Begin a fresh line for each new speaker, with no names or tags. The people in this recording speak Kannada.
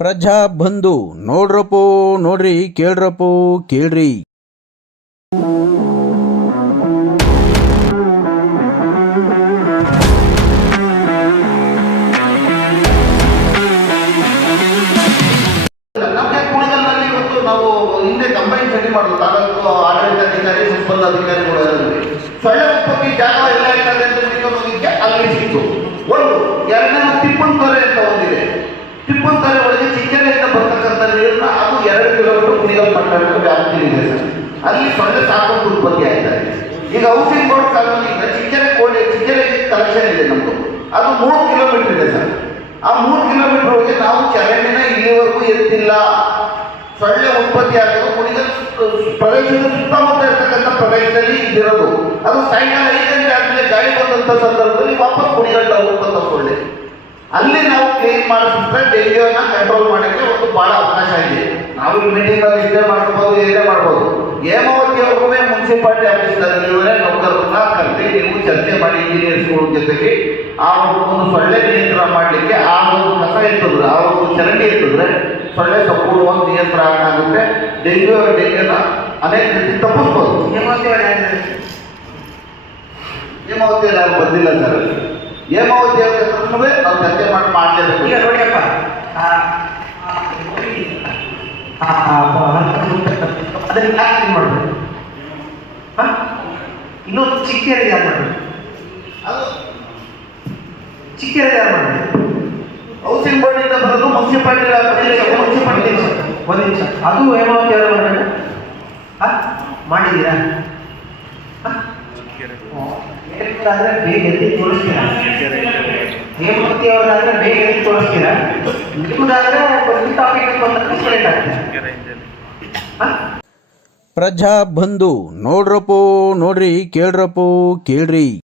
ಪ್ರಜಾ ಬಂಧು ನೋಡ್ರಪ್ಪೋ ನೋಡ್ರಿ ಕೇಳ್ರಪ್ಪೋ ಕೇಳ್ರಿ.
ಸ್ವಯಂ ಜಾಗ ಎಲ್ಲ ಇರ್ತದೆ ಅಲ್ಲಿ ಸಿಕ್ತು. ಒಂದು ಎರಡನೇ ಕುಣಿಗಲ್ ಪಟ್ಟಣ ವ್ಯಾಪ್ತಿ ಇದೆ ಸರ್. ಅಲ್ಲಿ ಸೊಳ್ಳೆ ಸಾಕಷ್ಟು ಉತ್ಪತ್ತಿ ಆಗ್ತದೆ ಈಗ ಹೌಸಿಂಗ್ ಬೋರ್ಡ್ ಕಾಲೋನಿಯಿಂದ ಚಿಕ್ಕರೆ ಕೋಳಿ ಚಿಕ್ಕರೆ ಕಲೆಕ್ಷನ್ ಇದೆ ನಮ್ಮದು ಅದು ಮೂರು ಕಿಲೋಮೀಟರ್ ಇದೆ ಸರ್. ಆ ಮೂರು ಕಿಲೋಮೀಟರ್ ಒಳಗೆ ನಾವು ಚರಂಡಿನ ಇಲ್ಲಿವರೆಗೂ ಎತ್ತಿಲ್ಲ. ಸೊಳ್ಳೆ ಉತ್ಪತ್ತಿ ಕುಣಿಗಲ್ ಸು- ಪ್ರದೇಶದ ಸುತ್ತಮುತ್ತ ಇರ್ತಕ್ಕಂಥ ಪ್ರದೇಶದಲ್ಲಿ ಇದಿರೋದು ಅದು ಸಾಯಂಕಾಲ ಐದು ಗಂಟೆ ಆದ್ಮೇಲೆ ಗಾಳಿ ಬಂದಂಥ ಸಂದರ್ಭದಲ್ಲಿ ವಾಪಸ್ ಕುಣಿಗಲ್ ಹೋಗ್ತಂಥ ಸೊಳ್ಳೆ ಅಲ್ಲಿ ನಾವು ಕ್ಲೀನ್ ಮಾಡಿಸ್ಬಿಟ್ರೆ ಡೆಂಗ್ಯೂನ ಕಂಟ್ರೋಲ್ ಮಾಡೋಕ್ಕೆ ಒಂದು ಭಾಳ ಅವಕಾಶ ಇದೆ. ನಾವು ಈ ಮೀಟಿಂಗ್ ಅಲ್ಲಿ ಇದೇ ಮಾಡ್ಕೋಬಹುದು ಇದೇ ಮಾಡ್ಬೋದು. ಹೇಮಾವತಿ ಅವ್ರಿಗೂ ಮುನ್ಸಿಪಾಲಿಟಿ ಆಫೀಸ್ನಲ್ಲಿ ಇವರೇ ನೌಕರರನ್ನ ಕರೆದು ನೀವು ಚರ್ಚೆ ಮಾಡಿ ಇಂಜಿನಿಯರ್ಸ್ಗಳ ಜೊತೆಗೆ ಆ ಒಂದು ಸೊಳ್ಳೆ ನಿಯಂತ್ರಣ ಮಾಡಲಿಕ್ಕೆ ಆ ಒಂದು ಕಸ ಇರ್ತದ್ರೆ ಆ ಒಂದು ಚರಂಡಿ ಇರ್ತದ್ರೆ ಸೊಳ್ಳೆ ಸಂಪೂರ್ಣವಾಗಿ ನಿಯಂತ್ರಣ ಆಗುತ್ತೆ. ಡೆಂಗ್ಯೂ ಡೆಂಗ್ಯೂನ ಅನೇಕ ರೀತಿ ತಪ್ಪಿಸ್ಬೋದು. ಹೇಮಾವತಿ ಯಾರು ಬಂದಿಲ್ಲ ಸರ್ ಹೇಮಾವತಿ ದೇವರ ಹತ್ರನೂ ನಾವು ಚರ್ಚೆ ಮಾಡಿ ಮಾಡಲೇಬೇಕು
ಈಗ ನೋಡಿಯಪ್ಪ ಅದನ್ನ ಯಾಕೆ ಇದು ಮಾಡ್ಬೇಕು? ಇನ್ನೂ ಚಿಕ್ಕೇರಿ ಯಾರು ಮಾಡ್ಬೇಕು
ಅದು
ಚಿಕ್ಕೇರಿ ಯಾರು ಮಾಡ್ಬೇಕು
ಹೌಸಿಂಗ್ ಬೋರ್ಡಿಂದ ಬರೋದು ಮುನ್ಸಿಪಾಲಿಟಿ ಮುನ್ಸಿಪಾಲಿಟಿ
ಒಂದು ನಿಮಿಷ ಅದು ಹೇಮಾವತಿ ಅವರು ಮಾಡಬೇಕು ಹ ಮಾಡಿದ್ದೀರಾ? ಬೇಗ ತೋರಿಸ್ತೀರಾ? ನಿಮ್ಮದಾದ್ರೆ ಒಂದು ಟಾಪಿಕ್
ಪ್ರಜಾ ಬಂಧು ನೋಡ್ರಪ್ಪೋ ನೋಡ್ರಿ ಕೇಳ್ರಪ್ಪೋ ಕೇಳ್ರಿ.